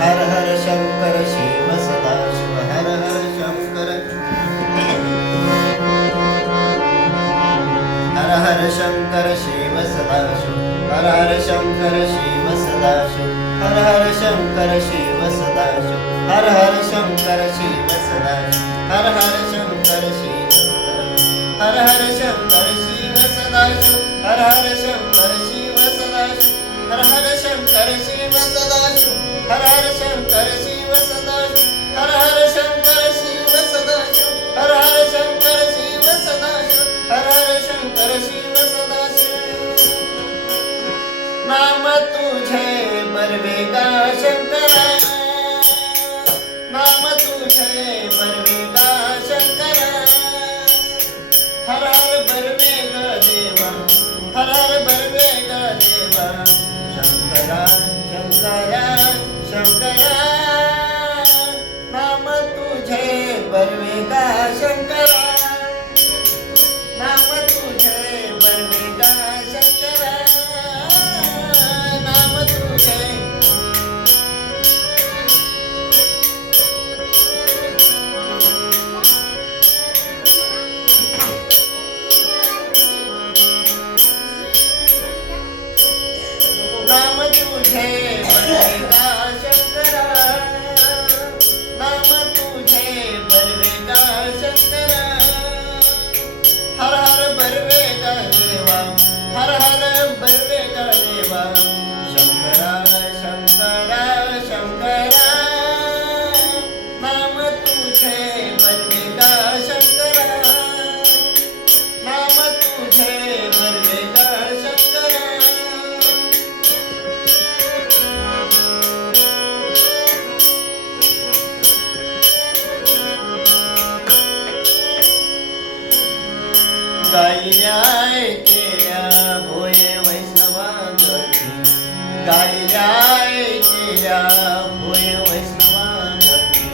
हर हर शंकर शिव सदाशिव हर हर शंकर हर हर शंकर शिव सदाशिव हर हर शंकर शिव सदाशिव हर हर शंकर शिव सदाशिव हर हर शंकर शिव सदाशिव हर हर शंकर शिव हर हर शंकर शिव सदाशिव हर हर शंकर शिव सदाशिव हर हर शंकर शिव सदाशिव हर हर शंकर शिव सदाशिव हर हर शंकर शिव सदाशिव हर हर शंकर शिव सदाशिव हर हर शंकर शिव सदाशिव नाम तुझे बरवेगा शंकरा नाम तुझे बरवेगा शंकरा हर हर बरवेगा देवा हर हर बरवेगा देवा शंकरा शंकरा शंकरा नाम तुझे बरवेगा शंकरा नाम तुझे बरवेगा शंकरा नाम तुझे नाम तुझे बरवेगा शंकरा नाम तुझे बरवेगा शंकरा हर हर बरवेगा देवा हर हर बरवेगा देवा शंकरा शंकरा शंकरा नाम तुझे बरवेगा शंकरा नाम तुझे बरवेगा शंकरा गायल्या केल्या होय वैष्णवांगती गायल्या केल्या होय वैष्णवांगती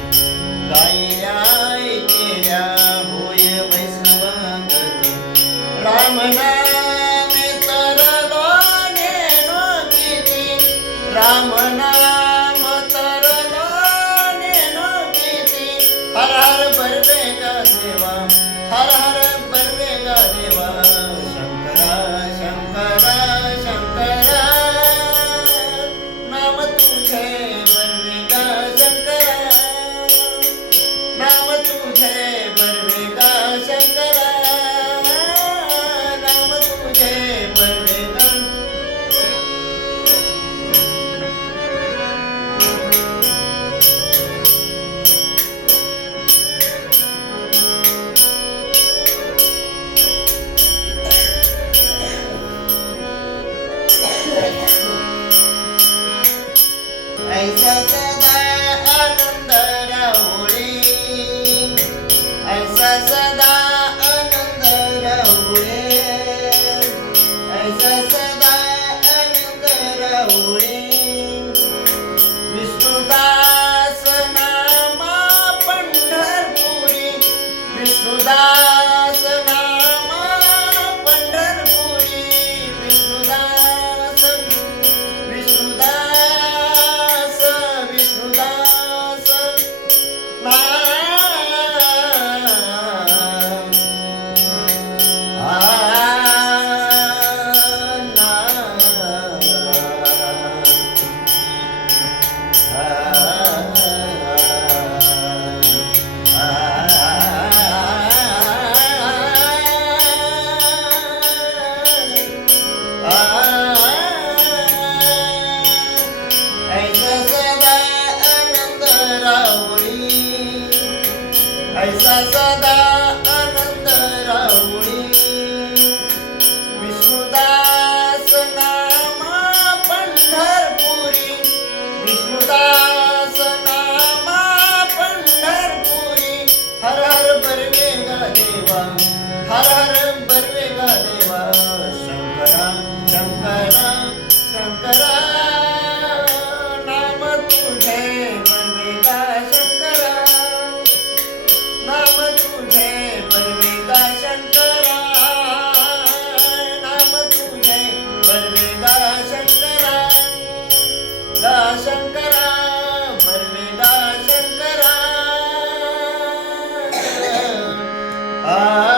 गायल्या केल्या होय वैष्णवांगती राम नामे तरलो नेनो किती राम नाम तरलो नेनो किती हर हर बरवेगा देवा हर हर बरवेगा देवा शंकरा शंकरा शंकरा नाम तुझे बरवेगा शंकरा नाम तुझे बरवेगा शंकरा नाम तुझे बरवेगा ऐसा सदा आनंद राहुळे ऐसा सदा आनंद राहुळे ऐसा सदा आनंद राहुळे विष्णुदास नामा पंढरपुरी विष्णुदास नामा पंढरपुरी विष्णुदास विष्णुदास विष्णुदास ऐसा सदा आनंद राहुळी ऐसा सदा आनंद राहुळी विष्णुदास नामा पंढरपुरी विष्णुदास नामा पंढरपुरी हर हर बरवेगा देवा हर हर बरवेगा देवा शंकरा शंकरा शंकरा नाम तुझे बरवेगा शंकरा नाम तुझे बरवेगा शंकरा नाम तुझे बरवेगा शंकरा गा शंकरा आ